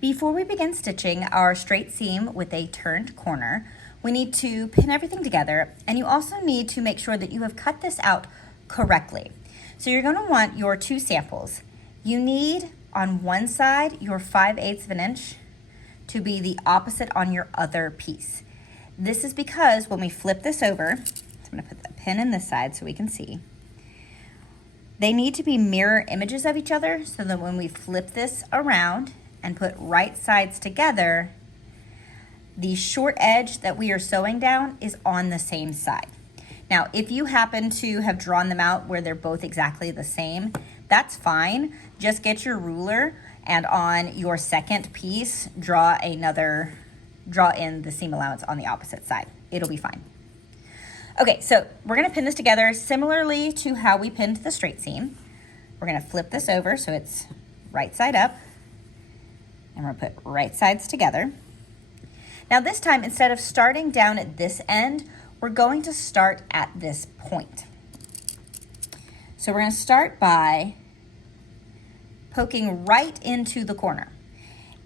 Before we begin stitching our straight seam with a turned corner, we need to pin everything together, and you also need to make sure that you have cut this out correctly. So you're going to want your two samples. You need on one side your 5/8 of an inch to be the opposite on your other piece. This is because when we flip this over, so I'm going to put the pin in this side so we can see. They need to be mirror images of each other so that when we flip this around and put right sides together, the short edge that we are sewing down is on the same side. Now, if you happen to have drawn them out where they're both exactly the same, that's fine. Just get your ruler and on your second piece, draw in the seam allowance on the opposite side. It'll be fine. Okay, so we're gonna pin this together similarly to how we pinned the straight seam. We're gonna flip this over so it's right side up, and we're gonna put right sides together. Now this time, instead of starting down at this end, we're going to start at this point. So we're gonna start by poking right into the corner.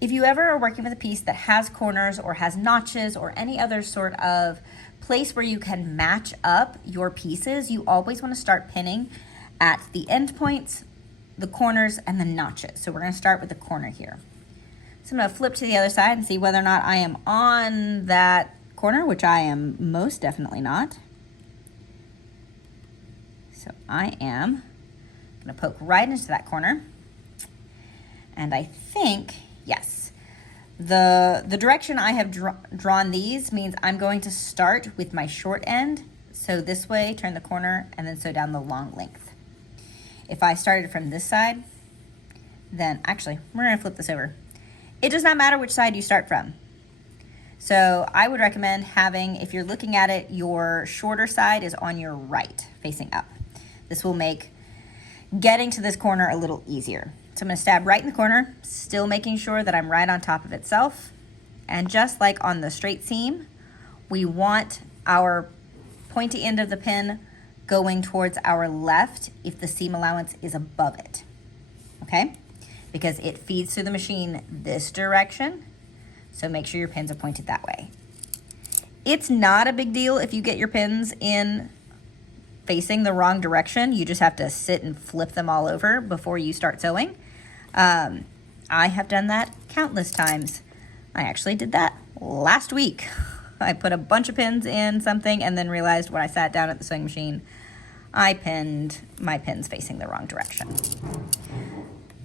If you ever are working with a piece that has corners or has notches or any other sort of place where you can match up your pieces, you always want to start pinning at the end points, the corners, and the notches. So we're going to start with the corner here. So I'm going to flip to the other side and see whether or not I am on that corner, which I am most definitely not. So I am going to poke right into that corner. And I think, yes, the direction I have drawn these means I'm going to start with my short end. So this way, turn the corner, and then sew down the long length. If I started from this side, then actually, we're going to flip this over. It does not matter which side you start from. So I would recommend having, if you're looking at it, your shorter side is on your right, facing up. This will make getting to this corner a little easier. So I'm going to stab right in the corner, still making sure that I'm right on top of itself. And just like on the straight seam, we want our pointy end of the pin going towards our left if the seam allowance is above it, okay? Because it feeds through the machine this direction, so make sure your pins are pointed that way. It's not a big deal if you get your pins in facing the wrong direction. You just have to sit and flip them all over before you start sewing. I have done that countless times. I actually did that last week. I put a bunch of pins in something and then realized when I sat down at the sewing machine, I pinned my pins facing the wrong direction.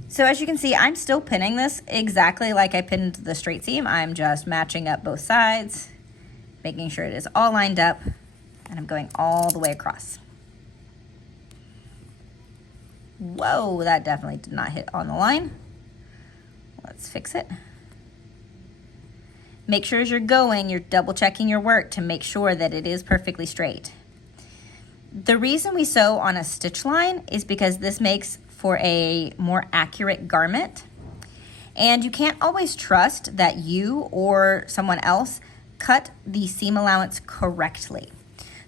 So as you can see, I'm still pinning this exactly like I pinned the straight seam. I'm just matching up both sides, making sure it is all lined up, and I'm going all the way across. Whoa, that definitely did not hit on the line. Let's fix it. Make sure as you're going, you're double checking your work to make sure that it is perfectly straight. The reason we sew on a stitch line is because this makes for a more accurate garment. And you can't always trust that you or someone else cut the seam allowance correctly.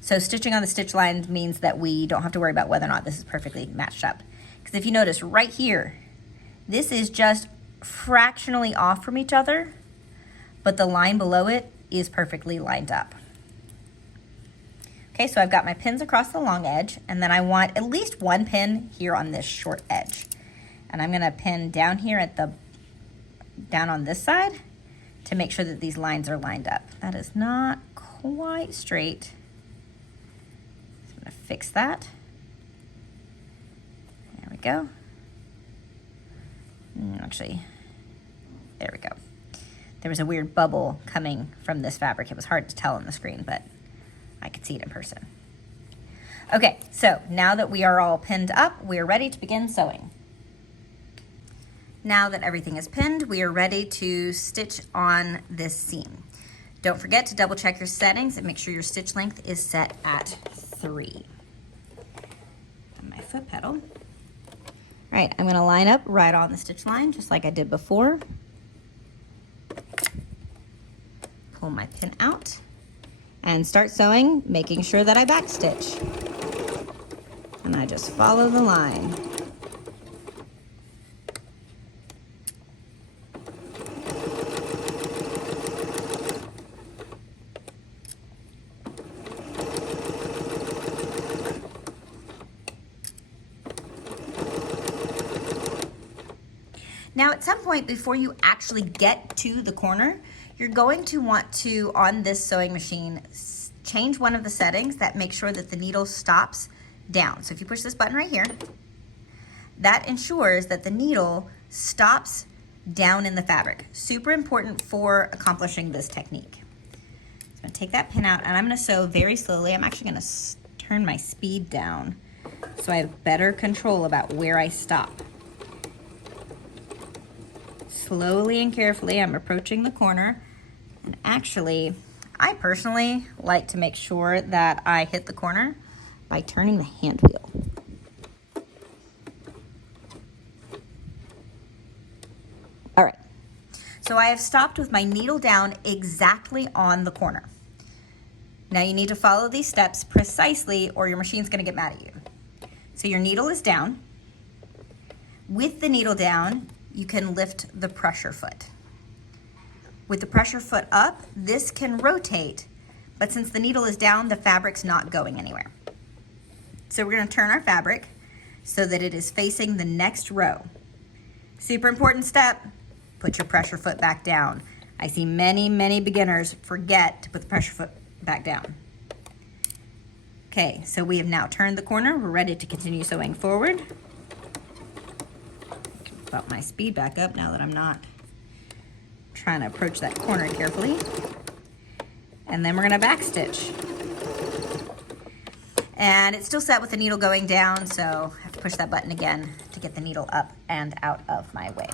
So stitching on the stitch line means that we don't have to worry about whether or not this is perfectly matched up. Because if you notice right here, this is just fractionally off from each other, but the line below it is perfectly lined up. Okay, so I've got my pins across the long edge, and then I want at least one pin here on this short edge. And I'm gonna pin down here at down on this side to make sure that these lines are lined up. That is not quite straight. So I'm gonna fix that. There we go. Actually, there we go. There was a weird bubble coming from this fabric. It was hard to tell on the screen, but I could see it in person. Okay, so now that we are all pinned up, we are ready to begin sewing. Now that everything is pinned, we are ready to stitch on this seam. Don't forget to double check your settings and make sure your stitch length is set at 3. And my foot pedal. All right, I'm gonna line up right on the stitch line, just like I did before. Pull my pin out and start sewing, making sure that I backstitch. And I just follow the line. Now at some point before you actually get to the corner, you're going to want to, on this sewing machine, change one of the settings that make sure that the needle stops down. So if you push this button right here, that ensures that the needle stops down in the fabric. Super important for accomplishing this technique. So I'm gonna take that pin out and I'm gonna sew very slowly. I'm actually gonna turn my speed down so I have better control about where I stop. Slowly and carefully, I'm approaching the corner. And actually, I personally like to make sure that I hit the corner by turning the hand wheel. All right, so I have stopped with my needle down exactly on the corner. Now you need to follow these steps precisely or your machine's gonna get mad at you. So your needle is down. With the needle down, you can lift the pressure foot. With the pressure foot up, this can rotate, but since the needle is down, the fabric's not going anywhere. So we're gonna turn our fabric so that it is facing the next row. Super important step, put your pressure foot back down. I see many, many beginners forget to put the pressure foot back down. Okay, so we have now turned the corner. We're ready to continue sewing forward. Bump my speed back up now that I'm not trying to approach that corner carefully. And then we're gonna backstitch. And it's still set with the needle going down, so I have to push that button again to get the needle up and out of my way.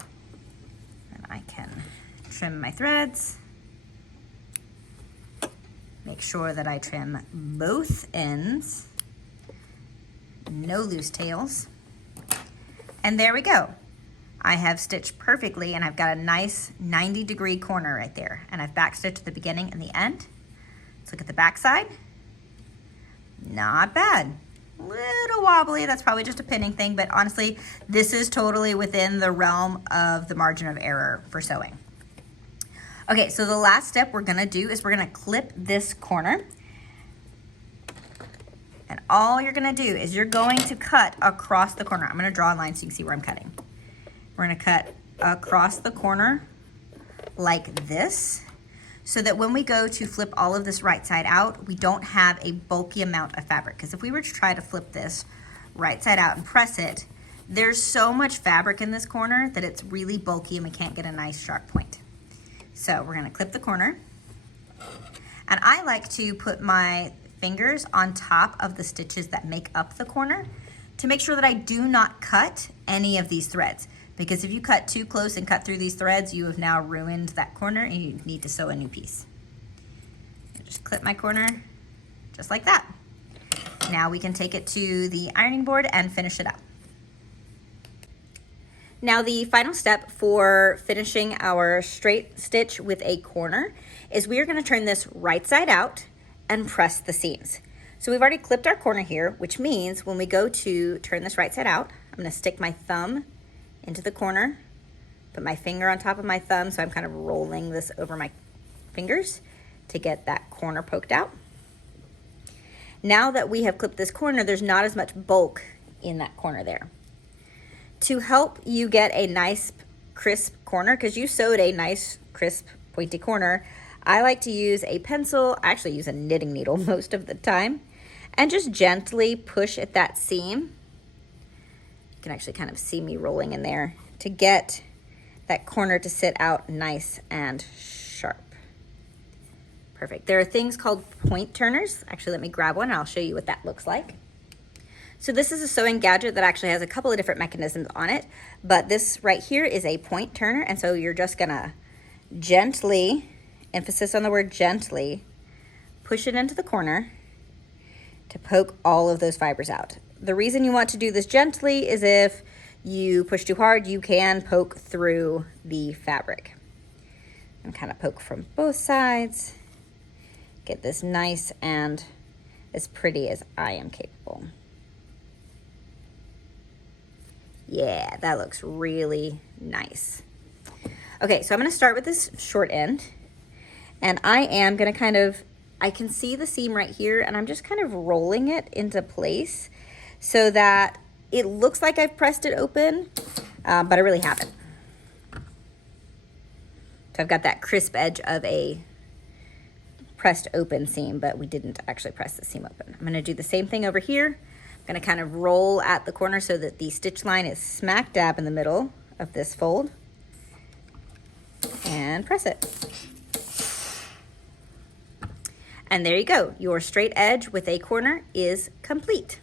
And I can trim my threads. Make sure that I trim both ends. No loose tails. And there we go. I have stitched perfectly and I've got a nice 90-degree corner right there. And I've backstitched the beginning and the end. Let's look at the back side. Not bad. Little wobbly, that's probably just a pinning thing, but honestly, this is totally within the realm of the margin of error for sewing. Okay, so the last step we're gonna do is we're gonna clip this corner. And all you're gonna do is you're going to cut across the corner. I'm gonna draw a line so you can see where I'm cutting. We're gonna cut across the corner like this, so that when we go to flip all of this right side out, we don't have a bulky amount of fabric. Because if we were to try to flip this right side out and press it, there's so much fabric in this corner that it's really bulky and we can't get a nice sharp point. So we're gonna clip the corner. And I like to put my fingers on top of the stitches that make up the corner to make sure that I do not cut any of these threads. Because if you cut too close and cut through these threads, you have now ruined that corner and you need to sew a new piece. Just clip my corner just like that. Now we can take it to the ironing board and finish it up. Now the final step for finishing our straight stitch with a corner is we are going to turn this right side out and press the seams. So we've already clipped our corner here, which means when we go to turn this right side out, I'm going to stick my thumb into the corner, put my finger on top of my thumb, so I'm kind of rolling this over my fingers to get that corner poked out. Now that we have clipped this corner, there's not as much bulk in that corner there. To help you get a nice crisp corner, because you sewed a nice crisp pointy corner, I like to use a pencil. I actually use a knitting needle most of the time, and just gently push at that seam. You can actually kind of see me rolling in there to get that corner to sit out nice and sharp. Perfect. There are things called point turners. Actually, let me grab one and I'll show you what that looks like. So this is a sewing gadget that actually has a couple of different mechanisms on it, but this right here is a point turner, and so you're just gonna gently, emphasis on the word gently, push it into the corner to poke all of those fibers out. The reason you want to do this gently is if you push too hard, you can poke through the fabric. And kind of poke from both sides. Get this nice and as pretty as I am capable. Yeah, that looks really nice. Okay, so I'm gonna start with this short end. And I am gonna I can see the seam right here, and I'm just kind of rolling it into place so that it looks like I've pressed it open, but I really haven't. So I've got that crisp edge of a pressed open seam, but we didn't actually press the seam open. I'm gonna do the same thing over here. I'm gonna kind of roll at the corner so that the stitch line is smack dab in the middle of this fold and press it. And there you go. Your straight edge with a corner is complete.